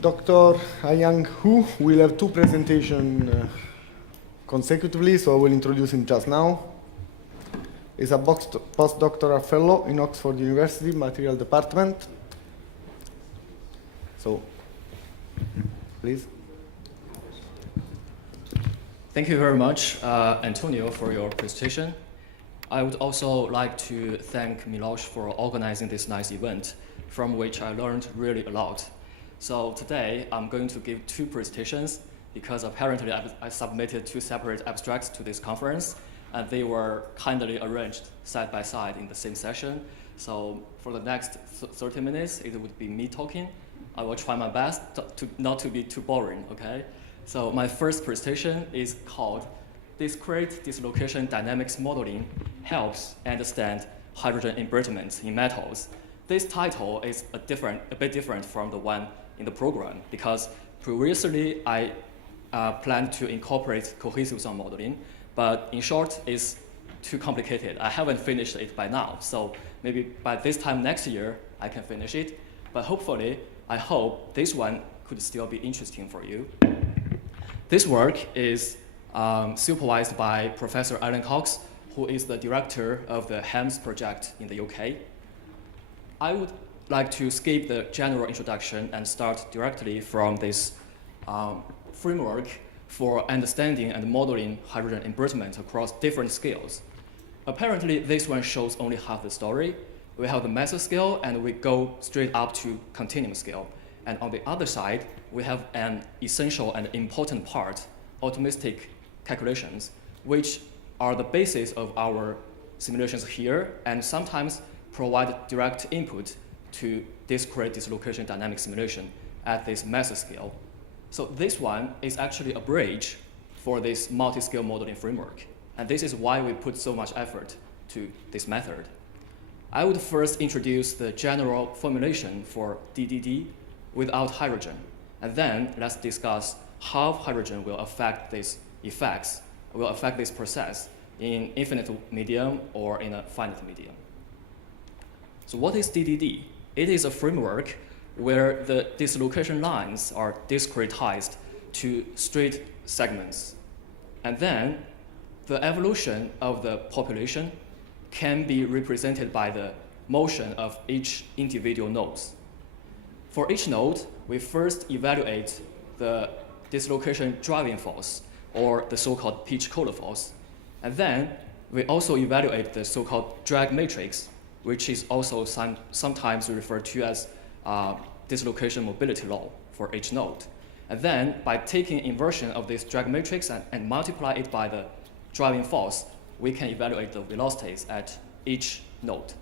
Dr. Yang Hu will have two presentations consecutively, so I will introduce him just now. He's a postdoctoral fellow in Oxford University Material Department. So, please. Thank you very much, Antonio, for your presentation. I would also like to thank Miloš for organizing this nice event, from which I learned really a lot. So today, I'm going to give two presentations because apparently I submitted two separate abstracts to this conference, and they were kindly arranged side by side in the same session. So for the next 30 minutes, it would be me talking. I will try my best not to be too boring, okay? So my first presentation is called Discrete Dislocation Dynamics Modeling Helps Understand Hydrogen Embrittlement in Metals. This title is a bit different from the one in the program because previously I planned to incorporate cohesive zone modeling, but in short, it's too complicated. I haven't finished it by now, so maybe by this time next year, I can finish it. But hopefully, I hope this one could still be interesting for you. This work is supervised by Professor Alan Cox, who is the director of the HAMS project in the UK. I would like to skip the general introduction and start directly from this framework for understanding and modeling hydrogen embrittlement across different scales. Apparently, this one shows only half the story. We have the mesoscale, and we go straight up to continuum scale. And on the other side, we have an essential and important part, atomistic calculations, which are the basis of our simulations here, and sometimes provide direct input to discrete dislocation dynamic simulation at this mesoscale. So this one is actually a bridge for this multi-scale modeling framework. And this is why we put so much effort to this method. I would first introduce the general formulation for DDD without hydrogen. And then let's discuss how hydrogen will affect these effects, will affect this process in infinite medium or in a finite medium. So what is DDD? It is a framework where the dislocation lines are discretized to straight segments. And then the evolution of the population can be represented by the motion of each individual nodes. For each node, we first evaluate the dislocation driving force, or the so-called Peach-Kohler force. And then we also evaluate the so-called drag matrix, which is also sometimes referred to as dislocation mobility law for each node. And then by taking inversion of this drag matrix and multiply it by the driving force, we can evaluate the velocities at each node.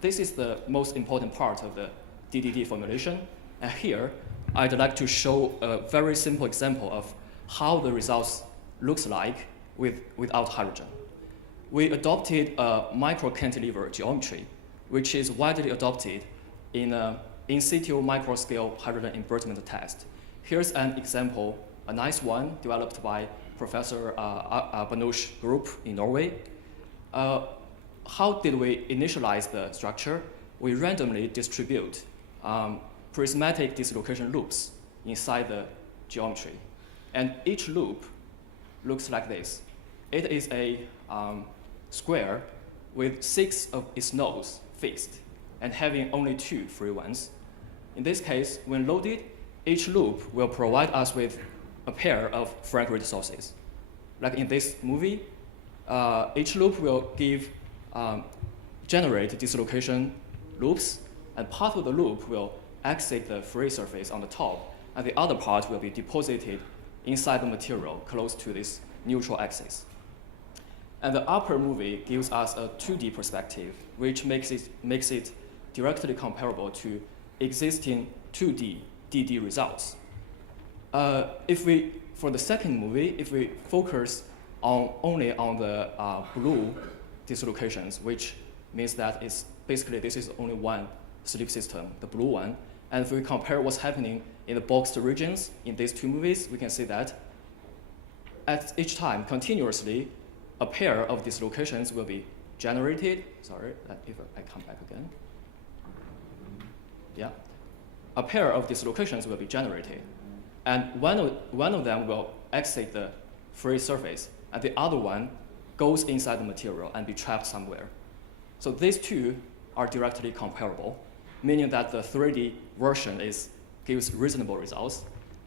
This is the most important part of the DDD formulation. And here, I'd like to show a very simple example of how the results looks like without hydrogen. We adopted a microcantilever geometry, which is widely adopted in an in situ microscale hydrogen embrittlement test. Here's an example, a nice one developed by Professor Banush group in Norway. How did we initialize the structure? We randomly distribute prismatic dislocation loops inside the geometry. And each loop looks like this. It is a square with 6 of its nodes fixed and having only 2 free ones. In this case, when loaded, each loop will provide us with a pair of Frank grid sources. Like in this movie, each loop will generate dislocation loops, and part of the loop will exit the free surface on the top, and the other part will be deposited inside the material close to this neutral axis. And the upper movie gives us a 2D perspective, which makes it directly comparable to existing 2D DD results. For the second movie, if we focus only on the blue dislocations, which means that this is only one slip system, the blue one. And if we compare what's happening in the boxed regions in these two movies, we can see that at each time, continuously, a pair of dislocations will be generated. Sorry, if I come back again. Yeah. a pair of dislocations will be generated. And one of them will exit the free surface, and the other one goes inside the material and be trapped somewhere. So these two are directly comparable, meaning that the 3D version gives reasonable results.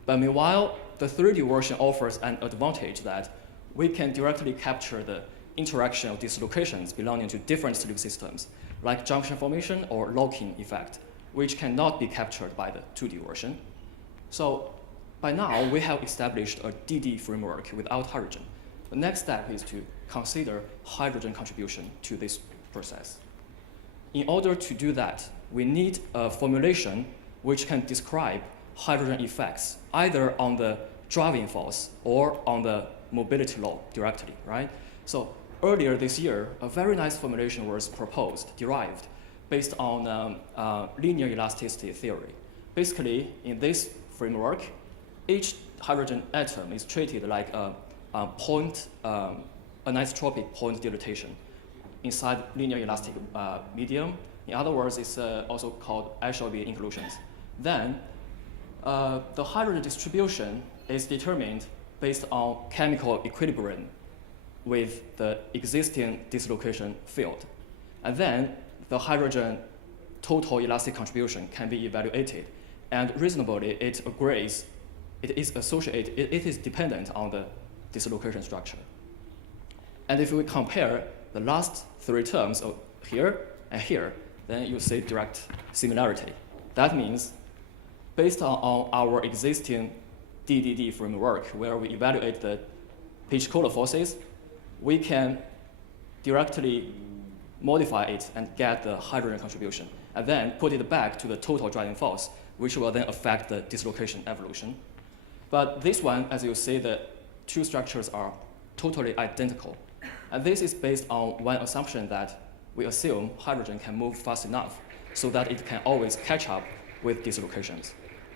But meanwhile, the 3D version offers an advantage that we can directly capture the interaction of dislocations belonging to different sleeve systems, like junction formation or locking effect, which cannot be captured by the 2D version. So by now, we have established a DD framework without hydrogen. The next step is to consider hydrogen contribution to this process. In order to do that, we need a formulation which can describe hydrogen effects either on the driving force or on the mobility law directly, right? So earlier this year, a very nice formulation was derived, based on linear elasticity theory. Basically, in this framework, each hydrogen atom is treated like a anisotropic point dilatation inside linear elastic medium. In other words, it's also called Eshelby inclusions. Then, the hydrogen distribution is determined based on chemical equilibrium with the existing dislocation field. And then the hydrogen total elastic contribution can be evaluated. And reasonably, it is dependent on the dislocation structure. And if we compare the last three terms of here and here, then you see direct similarity. That means, based on our existing DDD framework, where we evaluate the pitch-Kohler forces, we can directly modify it and get the hydrogen contribution, and then put it back to the total driving force, which will then affect the dislocation evolution. But this one, as you see, the two structures are totally identical. And this is based on one assumption that we assume hydrogen can move fast enough so that it can always catch up with dislocations.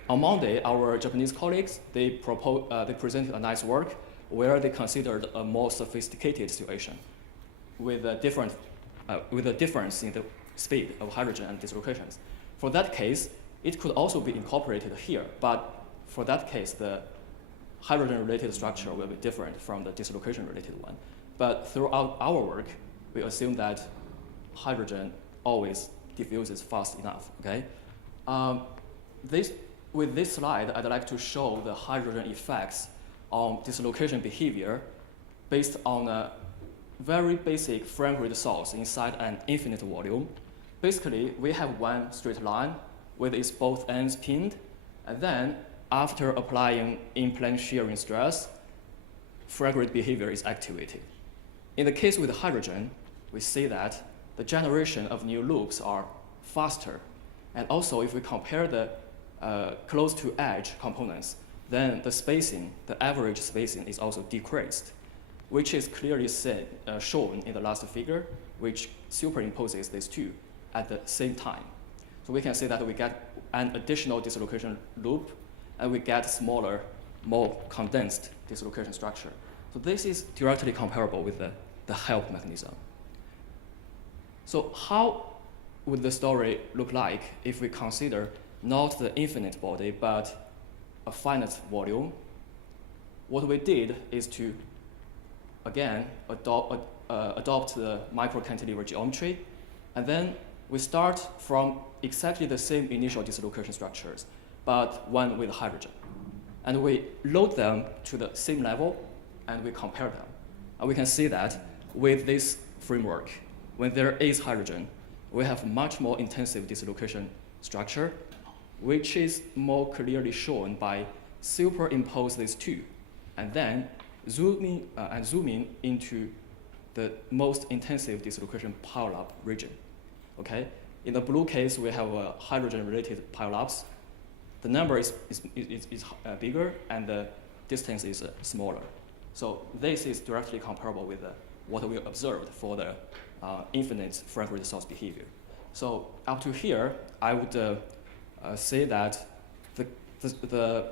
On Monday, our Japanese colleagues, they presented a nice work where they considered a more sophisticated situation with a difference in the speed of hydrogen and dislocations. For that case, it could also be incorporated here, but for that case, the hydrogen-related structure will be different from the dislocation-related one. But throughout our work, we assume that hydrogen always diffuses fast enough, okay? With this slide, I'd like to show the hydrogen effects on dislocation behavior based on a very basic frame grid source inside an infinite volume. Basically, we have one straight line with its both ends pinned, and then after applying in-plane shearing stress, frame grid behavior is activated. In the case with hydrogen, we see that the generation of new loops are faster. And also, if we compare the close to edge components, then the spacing, the average spacing is also decreased, which is clearly shown in the last figure, which superimposes these two at the same time. So we can see that we get an additional dislocation loop, and we get smaller, more condensed dislocation structure. So this is directly comparable with the help mechanism. So how would the story look like if we consider not the infinite body, but a finite volume? What we did is to, again, adopt the microcantilever geometry, and then we start from exactly the same initial dislocation structures, but one with hydrogen. And we load them to the same level, and we compare them. And we can see that with this framework, when there is hydrogen, we have much more intensive dislocation structure, which is more clearly shown by superimpose these two, and then zoom in into the most intensive dislocation pileup region. Okay? In the blue case, we have hydrogen-related pileups. The number is bigger, and the distance is smaller. So this is directly comparable with what we observed for the infinite frame grid source behavior. So up to here, I would say that the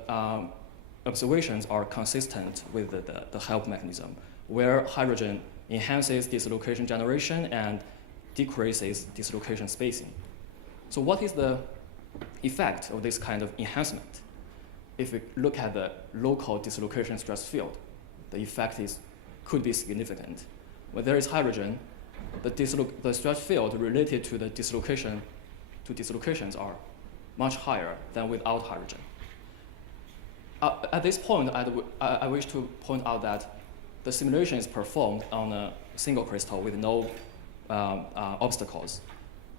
observations are consistent with the help mechanism, where hydrogen enhances dislocation generation and decreases dislocation spacing. So what is the effect of this kind of enhancement, if we look at the local dislocation stress field, the effect could be significant. When there is hydrogen, the stress field related to the dislocations are much higher than without hydrogen. At this point, I wish to point out that the simulation is performed on a single crystal with no obstacles.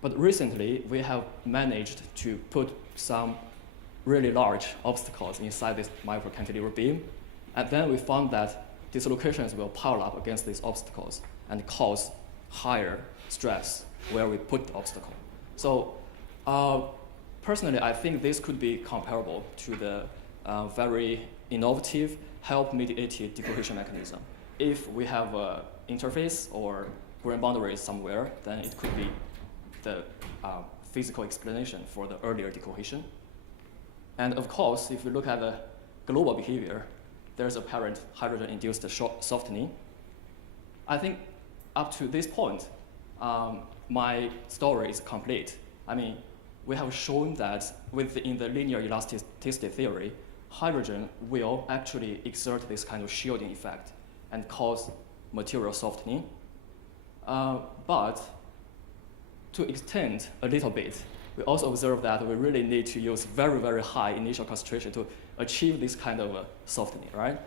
But recently, we have managed to put some really large obstacles inside this microcantilever beam, and then we found that dislocations will pile up against these obstacles and cause higher stress where we put the obstacle. So personally, I think this could be comparable to the very innovative help-mediated decohesion mechanism. If we have an interface or grain boundaries somewhere, then it could be the physical explanation for the earlier decohesion. And of course, if you look at the global behavior, there's apparent hydrogen-induced softening. I think up to this point, my story is complete. I mean, we have shown that within the linear elasticity theory, hydrogen will actually exert this kind of shielding effect and cause material softening. But to extend a little bit, we also observe that we really need to use very, very high initial concentration to achieve this kind of softening, right?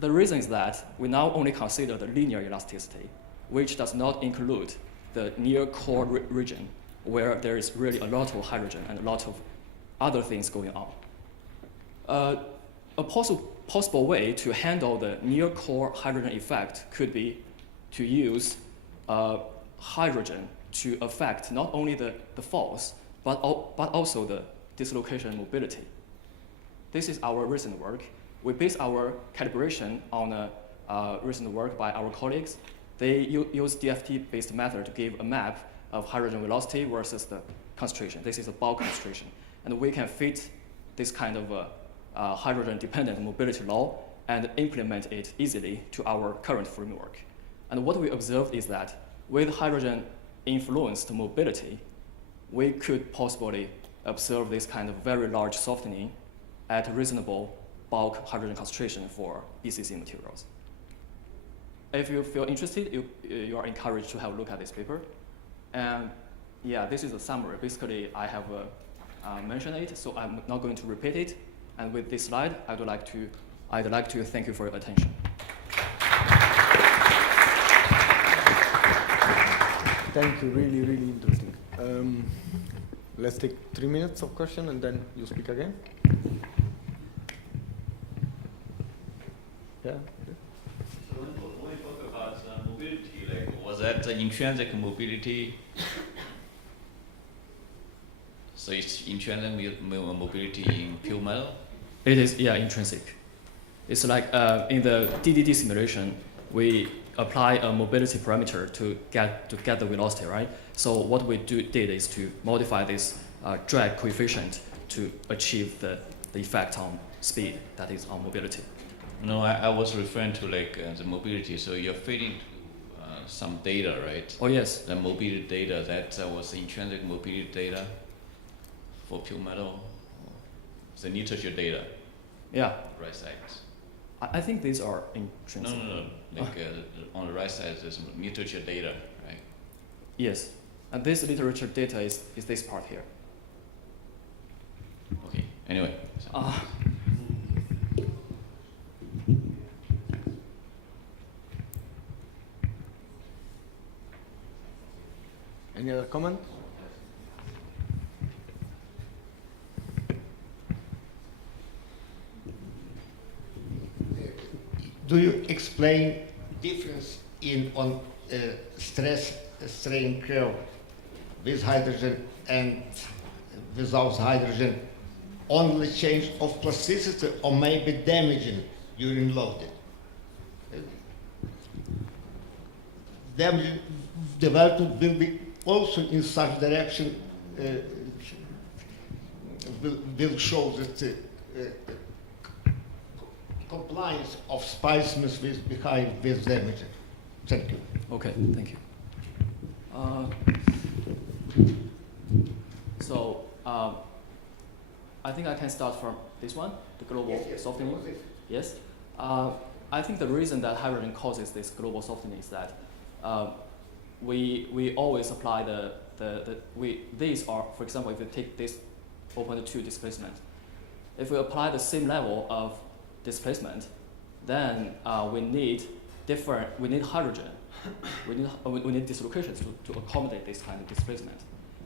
The reason is that we now only consider the linear elasticity, which does not include the near core region, where there is really a lot of hydrogen and a lot of other things going on. A possible way to handle the near core hydrogen effect could be to use hydrogen to affect not only the force, but also the dislocation mobility. This is our recent work. We base our calibration on recent work by our colleagues. They use DFT-based method to give a map of hydrogen velocity versus the concentration. This is a bulk concentration. And we can fit this kind of hydrogen-dependent mobility law and implement it easily to our current framework. And what we observed is that with hydrogen-influenced mobility, we could possibly observe this kind of very large softening at reasonable bulk hydrogen concentration for ECC materials. If you feel interested, you are encouraged to have a look at this paper. And yeah, this is a summary. Basically, I have mentioned it, so I'm not going to repeat it. And with this slide, I'd like to thank you for your attention. Thank you, really, really interesting. Let's take 3 minutes of question and then you speak again. Yeah. So when we talk about mobility, like was that intrinsic mobility? So it's intrinsic mobility in pure metal? It is, yeah, intrinsic. It's like in the DDD simulation, we apply a mobility parameter to get the velocity, right? So what we did is to modify this drag coefficient to achieve the effect on speed, that is on mobility. No, I was referring to like the mobility. So you're feeding some data, right? Oh yes. The mobility data, that was intrinsic mobility data for pure metal. The literature data. Yeah. Right side. I think these are intrinsic. No. Like on the right side, there's literature data, right? Yes. And this literature data is this part here. Okay. Anyway. So. Any other comment? Do you explain difference on stress strain curve with hydrogen and without hydrogen? Only change of plasticity or maybe damaging during loading? Damage development will be also in such direction, will show that compliance of spiciness with behind with damage. Thank you. Okay, thank you. So I think I can start from this one, the global Yes, softening. what was it? Yes. I think the reason that hydrogen causes this global softening is that we always apply these are, for example, if you take this open to displacement, if we apply the same level of displacement, then we need hydrogen. we need dislocations to accommodate this kind of displacement.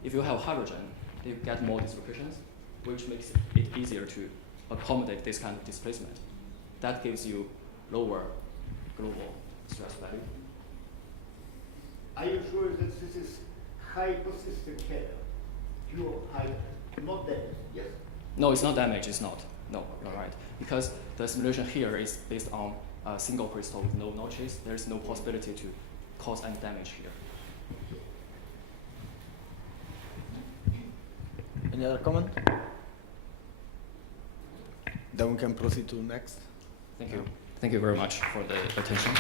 If you have hydrogen, you get more dislocations, which makes it easier to accommodate this kind of displacement. That gives you lower global stress value. Are you sure that this is high persistent carrier, pure hydrogen, not that? Yes. No, it's not damage, it's not. No, you're right. Because the simulation here is based on a single crystal with no notches. There's no possibility to cause any damage here. Any other comment? Then we can proceed to next. Thank you. Thank you very much for the attention.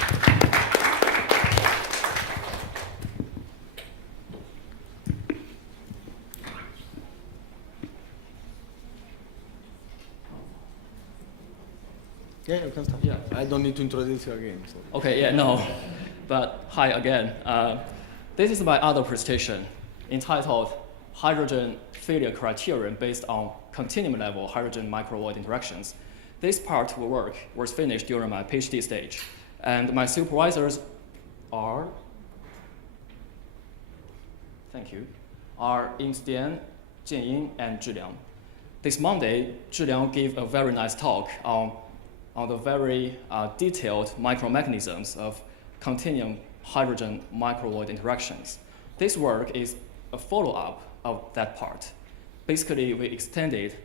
Yeah, you can start. Yeah. I don't need to introduce you again. So. Okay, yeah, no. But hi again. This is my other presentation entitled Hydrogen Failure Criterion Based on Continuum Level Hydrogen Microvoid Interactions. This part of the work was finished during my PhD stage. And my supervisors are, thank you, are Yingstian, Jianying, and Zhiliang. This Monday, Zhiliang gave a very nice talk on the very detailed micromechanisms of continuum hydrogen microvoid interactions. This work is a follow-up of that part. Basically, we extended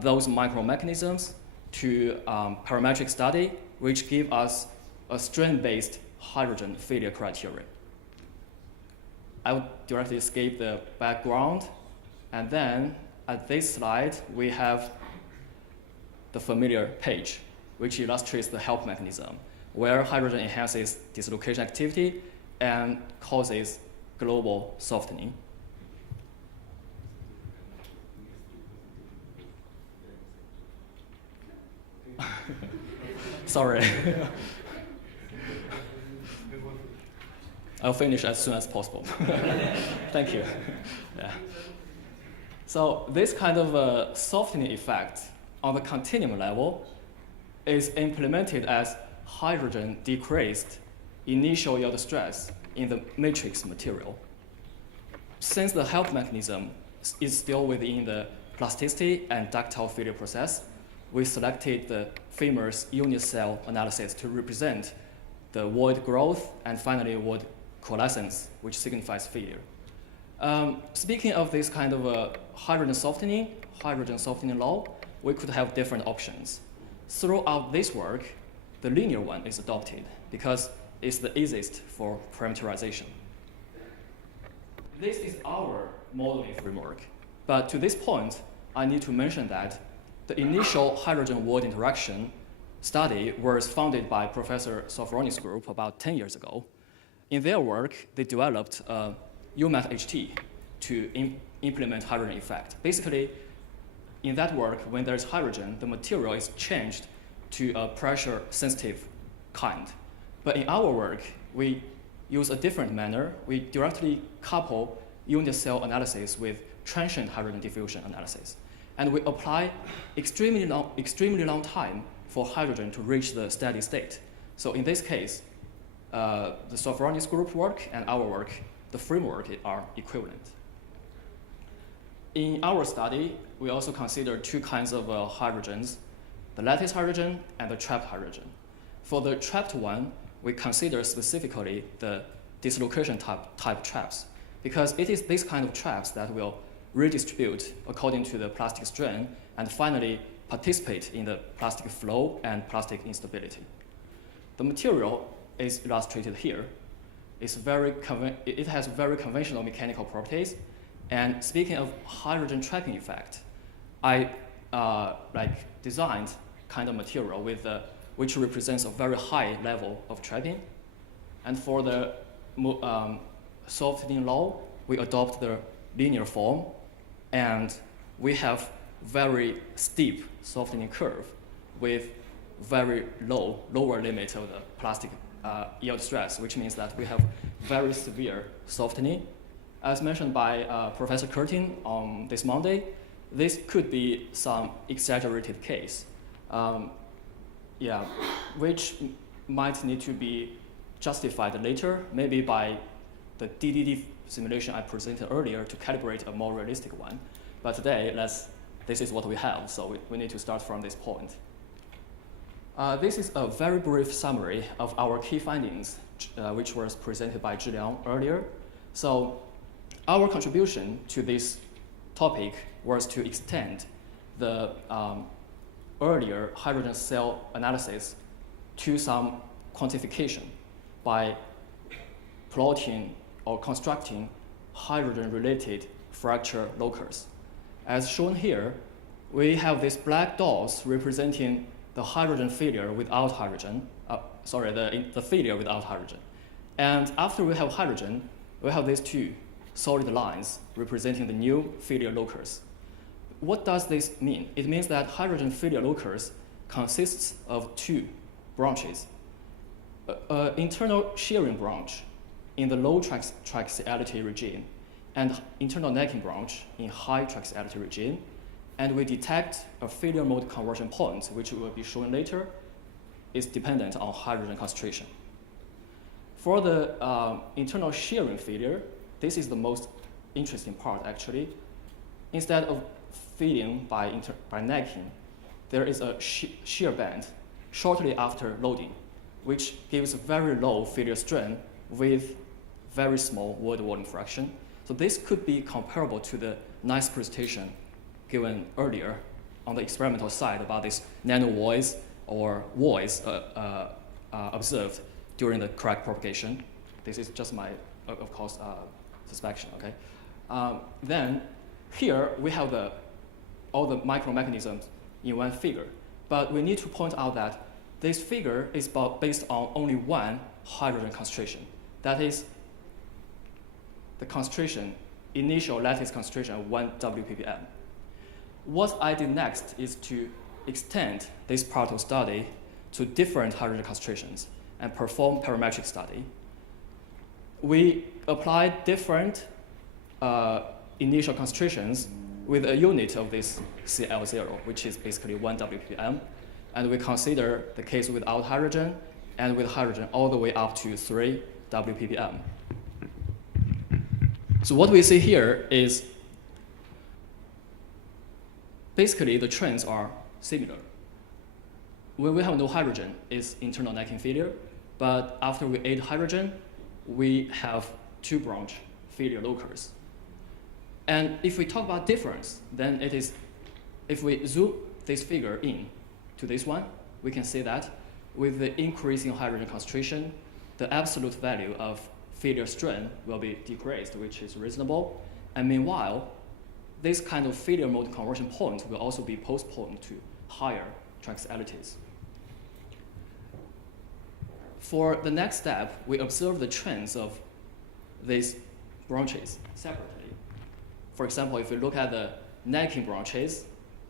those micromechanisms to parametric study, which give us a strain-based hydrogen failure criterion. I would directly skip the background, and then at this slide, we have the familiar page, which illustrates the help mechanism, where hydrogen enhances dislocation activity and causes global softening. Sorry. I'll finish as soon as possible. Thank you. Yeah. So this kind of softening effect on the continuum level is implemented as hydrogen decreased initial yield stress in the matrix material. Since the help mechanism is still within the plasticity and ductile failure process, we selected the famous unit cell analysis to represent the void growth and finally void coalescence, which signifies failure. Speaking of this kind of hydrogen softening law, we could have different options. Throughout this work, the linear one is adopted because it's the easiest for parameterization. This is our modeling framework, but to this point, I need to mention that the initial hydrogen void interaction study was founded by Professor Sofroni's group about 10 years ago. In their work, they developed UMath HT to implement hydrogen effect. Basically, in that work, when there's hydrogen, the material is changed to a pressure-sensitive kind. But in our work, we use a different manner. We directly couple unit cell analysis with transient hydrogen diffusion analysis. And we apply extremely long time for hydrogen to reach the steady state. So in this case, the Sofroni's group work and our work, the framework are equivalent. In our study, we also consider two kinds of hydrogens, the lattice hydrogen and the trapped hydrogen. For the trapped one, we consider specifically the dislocation type traps, because it is this kind of traps that will redistribute according to the plastic strain and finally participate in the plastic flow and plastic instability. The material is illustrated here. It has very conventional mechanical properties. And speaking of hydrogen trapping effect, I designed kind of material with which represents a very high level of trapping. And for the softening law, we adopt the linear form, and we have very steep softening curve with very lower limit of the plastic yield stress, which means that we have very severe softening. As mentioned by Professor Curtin on this Monday, this could be some exaggerated case, which might need to be justified later, maybe by the DDD simulation I presented earlier to calibrate a more realistic one. But today, this is what we have, so we need to start from this point. This is a very brief summary of our key findings, which was presented by Zhi Liang earlier. So our contribution to this topic was to extend the earlier hydrogen cell analysis to some quantification by plotting or constructing hydrogen-related fracture locus. As shown here, we have these black dots representing the hydrogen failure without hydrogen, the failure without hydrogen. And after we have hydrogen, we have these two solid lines representing the new failure locus. What does this mean? It means that hydrogen failure locus consists of two branches. Internal shearing branch in the low traxiality region and internal necking branch in high traxiality region. And we detect a failure mode conversion point, which will be shown later, is dependent on hydrogen concentration. For the internal shearing failure, this is the most interesting part, actually. Instead of feeding by necking, there is a shear band shortly after loading, which gives very low failure strain with very small word volume fraction. So this could be comparable to the nice presentation given earlier on the experimental side about this nanovoids or voids observed during the crack propagation. This is just my, of course, suspicion, okay? Then here we have all the micromechanisms in one figure. But we need to point out that this figure is based on only one hydrogen concentration. That is the concentration, initial lattice concentration of 1 Wppm. What I did next is to extend this part of study to different hydrogen concentrations and perform parametric study. We applied different initial concentrations with a unit of this CL0, which is basically 1 Wppm, and we consider the case without hydrogen and with hydrogen all the way up to 3 Wppm. So what we see here is basically the trends are similar. When we have no hydrogen, it's internal necking failure, but after we add hydrogen, we have two branch failure locus. And if we talk about difference, then it is, if we zoom this figure in to this one, we can see that with the increasing hydrogen concentration, the absolute value of failure strain will be decreased, which is reasonable. And meanwhile, this kind of failure mode conversion point will also be postponed to higher traxialities. For the next step, we observe the trends of these branches separately. For example, if we look at the necking branches,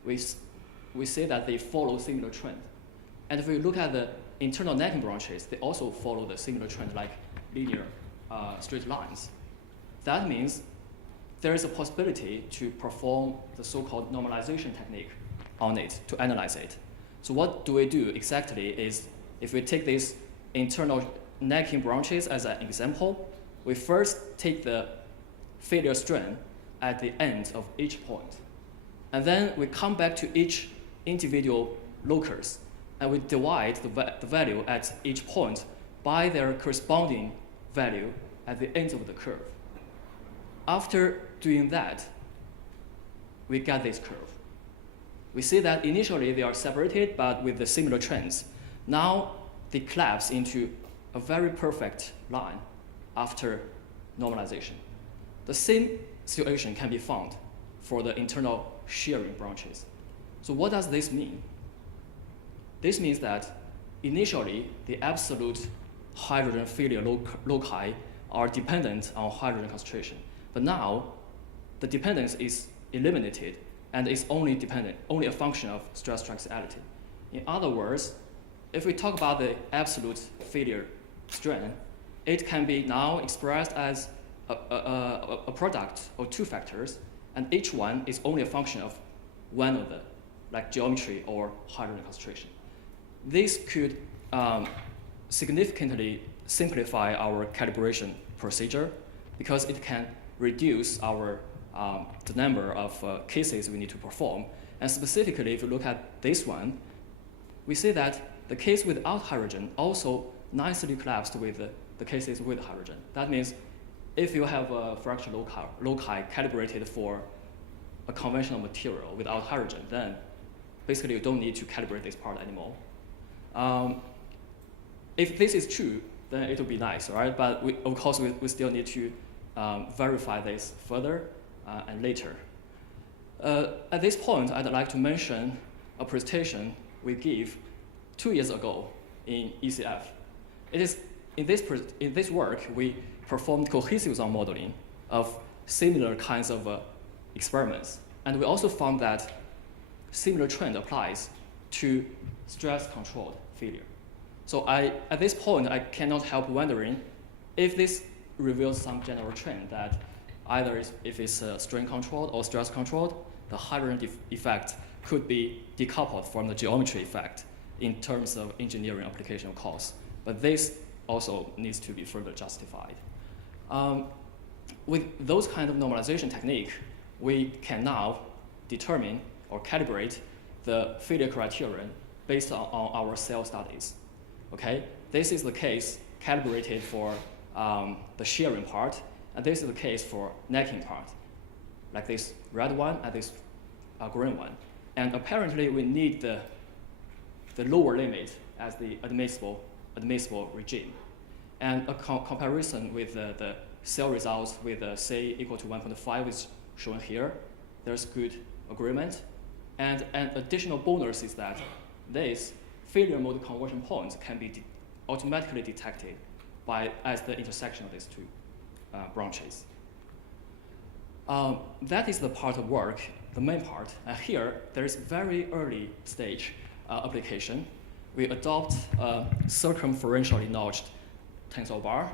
we see that they follow similar trend. And if we look at the internal necking branches, they also follow the similar trend like linear straight lines. That means there is a possibility to perform the so-called normalization technique on it to analyze it. So what do we do exactly is, if we take these internal necking branches as an example, we first take the failure strain at the end of each point. And then we come back to each individual locus, and we divide the value at each point by their corresponding value at the end of the curve. After doing that, we get this curve. We see that initially they are separated, but with the similar trends. Now they collapse into a very perfect line after normalization. The same situation can be found for the internal shearing branches. So what does this mean? This means that initially the absolute hydrogen failure loci are dependent on hydrogen concentration. But now the dependence is eliminated and it's only a function of stress traxiality. In other words, if we talk about the absolute failure strain, it can be now expressed as a product of two factors, and each one is only a function of one of the, like geometry or hydrogen concentration. This could significantly simplify our calibration procedure because it can reduce the number of cases we need to perform. And specifically, if you look at this one, we see that the case without hydrogen also nicely collapsed with the cases with hydrogen. That means if you have a fracture loci calibrated for a conventional material without hydrogen, then basically you don't need to calibrate this part anymore. If this is true, then it would be nice, right? But of course, we still need to verify this further and later. At this point, I'd like to mention a presentation we gave 2 years ago in ECF. It is in this work we performed cohesive zone modeling of similar kinds of experiments, and we also found that similar trend applies to stress-controlled failure. So at this point, I cannot help wondering if this reveals some general trend that either if it's strain-controlled or stress-controlled, the hydrogen effect could be decoupled from the geometry effect in terms of engineering application costs. But this also needs to be further justified. With those kind of normalization technique, we can now determine or calibrate the failure criterion based on our cell studies. Okay, this is the case calibrated for the shearing part, and this is the case for necking part, like this red one and this green one. And apparently, we need the lower limit as the admissible regime. And a comparison with the cell results with C equal to 1.5 is shown here. There's good agreement. And an additional bonus is that this failure mode conversion point can be automatically detected as the intersection of these two branches. That is the part of work, the main part. And here, there is very early stage application. We adopt a circumferentially notched tensor bar,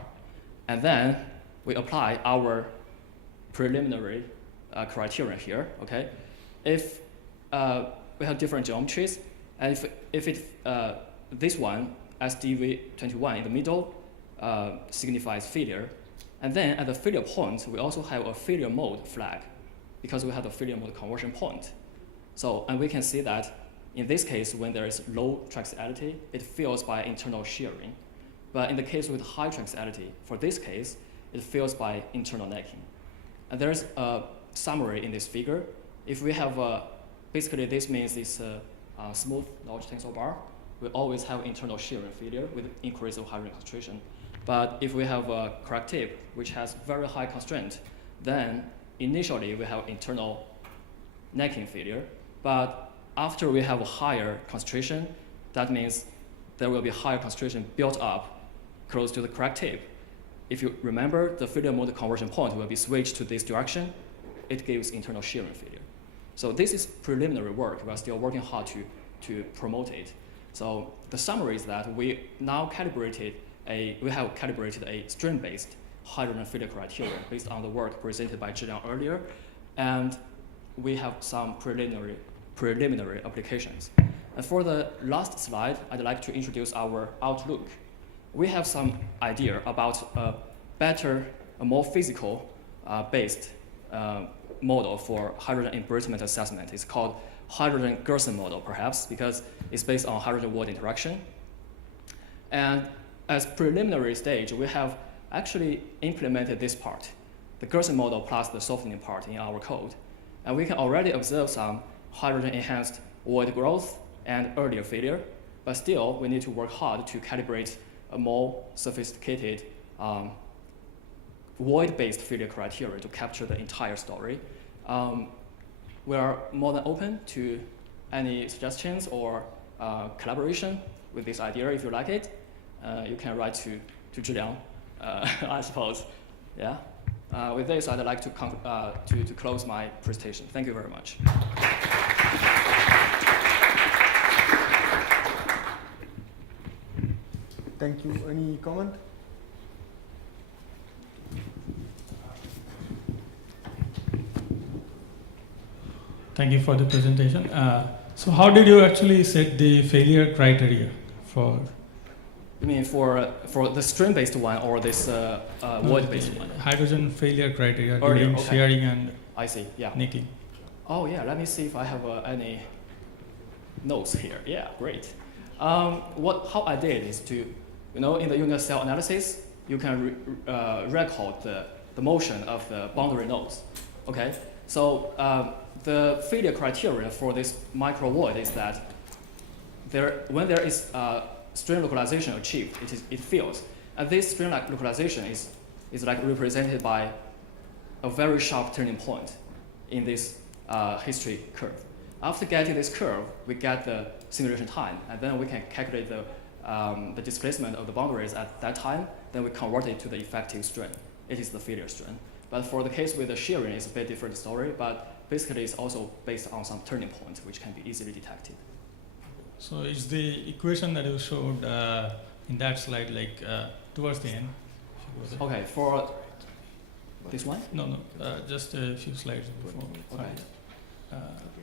and then we apply our preliminary criterion here. Okay, if we have different geometries, and if this one SDV21 in the middle signifies failure, and then at the failure point we also have a failure mode flag because we have the failure mode conversion point. So, and we can see that in this case, when there is low traxiality, it fails by internal shearing. But in the case with high traxiality, for this case, it fails by internal necking. And there's a summary in this figure. If we have, basically this means this smooth notch tensor bar, we always have internal shearing failure with increase of hydrogen concentration. But if we have a crack tip, which has very high constraint, then initially we have internal necking failure. But after we have a higher concentration, that means there will be higher concentration built up close to the crack tip. If you remember, the failure mode conversion point will be switched to this direction. It gives internal shearing failure. So this is preliminary work. We are still working hard to promote it. So the summary is that we have calibrated a strain-based hydrogen failure criterion based on the work presented by Zhiliang earlier, and we have some preliminary applications. And for the last slide, I'd like to introduce our outlook. We have some idea about a better, a more physical based model for hydrogen embrittlement assessment. It's called hydrogen Gerson model, perhaps, because it's based on hydrogen-wall interaction. And as preliminary stage, we have actually implemented this part, the Gerson model plus the softening part in our code. And we can already observe some hydrogen-enhanced void growth and earlier failure, but still we need to work hard to calibrate a more sophisticated void-based failure criteria to capture the entire story. We are more than open to any suggestions or collaboration with this idea. If you like it, you can write to Zhiliang, I suppose. Yeah. With this, I'd like to close my presentation. Thank you very much. Thank you. Any comment? Thank you for the presentation. So how did you actually set the failure criteria for? You mean for the string-based one or this void-based one? Hydrogen failure criteria Earlier, during okay. sharing and I see, yeah. nicking. Oh yeah, let me see if I have any notes here. Yeah, great. How I did is to, in the unit cell analysis, you can record the motion of the boundary nodes. Okay, so the failure criteria for this micro void is that when there is string localization achieved, it fails. And this string localization is like represented by a very sharp turning point in this history curve. After getting this curve, we get the simulation time, and then we can calculate the displacement of the boundaries at that time. Then we convert it to the effective strain. It is the failure strain. But for the case with the shearing, it's a bit different story. But basically, it's also based on some turning point, which can be easily detected. So it's the equation that you showed in that slide, like towards the end. Okay, for this one? No, just a few slides before. Okay.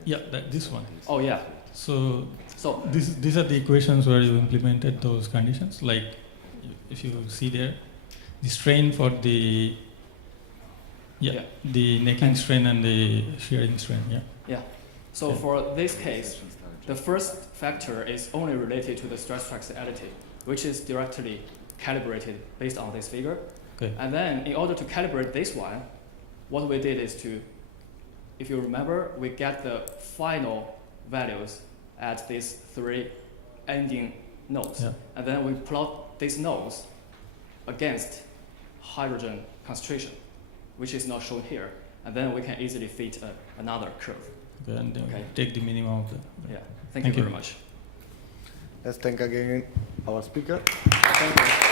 Yeah, this one. Oh yeah. So So these are the equations where you implemented those conditions. Like if you see there, the strain for the the necking strain and the shearing strain. Yeah. Yeah. So for this case, the first factor is only related to the stress flexibility, which is directly calibrated based on this figure. Okay. And then in order to calibrate this one, what we did is to, if you remember, we get the final values at these 3 ending nodes. Yeah. And then we plot these nodes against hydrogen concentration, which is not shown here. And then we can easily fit another curve. Okay, and then Okay. take the minimum of the. Yeah. Thank Thank you you. very much. Let's thank again our speaker. Thank you.